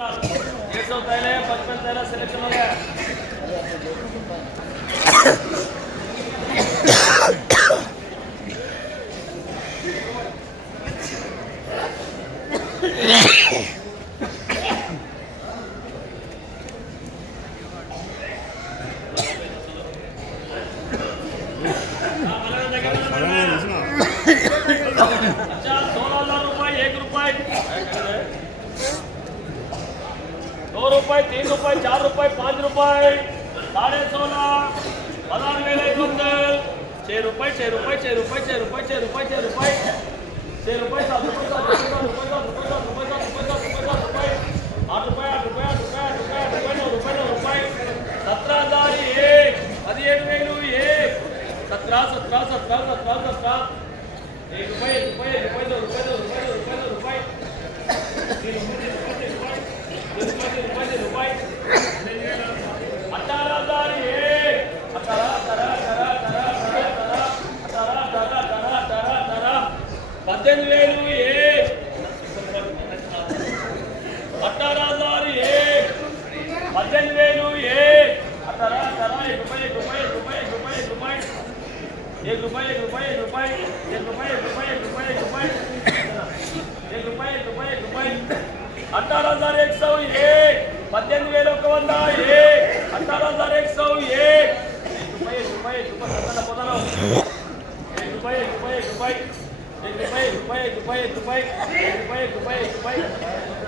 ये सौ पहले 55 पहला सिलेक्शन हो गया। अच्छा 16,000 रुपये, 1 रुपये, 2 रुपये, 3 रुपये, 4 रुपये, 5 रुपये, 16,500, 16,500, 6 रुपये, 6 रुपये, 6 रुपये, 6 रुपये, 6 रुपये, 6 रुपये, 6 रुपये, 7 रुपये, 7 रुपये, 7 रुपये, 7 रुपये, 7 रुपये, 7 रुपये, 7 रुपये, 7 रुपये, 8 रुपये, 8 रुपये, 8 रुपये, 8 रुपये, 8 रुपये, 9 रुपये, 9 रुपये, 17,000 1, 17,000 1, 17, 17, 17, 17, 17, 1 रुपये, 1 रुपये, 1 रुपये, 2 रुपये, 2 रुपये, 2 रुपये, 2 रुपये, 3 रुपये, 3 रुपये, 3 रुपये, 2 रुपये, 3 रुपये, 3 रुपये, 18,000 1, 18, 18, 18, 18, 18, 18,000 1, 18,000 1, 18,000 1, 18, 18, 1 रुपये, 1 रुपये, 1 रुपये, 1 रुपये, 1 रुपये, 1 रुपये, 1 रुपये, 1 रुपये, 1 रुपये, 1 रुपये, 1 रुपये, 1 रुपये, 1 रुपये, 1 रुपये, 1 रुपये, 18,101, 18,101, 18,101, 1 रुपये, 1 रुपये, 1 रुपये, 1 रुपये, 1 रुपये, 1 रुपये, 1 रुपये, 1 रुपये, 1 रुपये, 1 रुपये, 1 रुपये, 1 रुपये, 1 रुपये, 1 रुपये, 1 रुपये,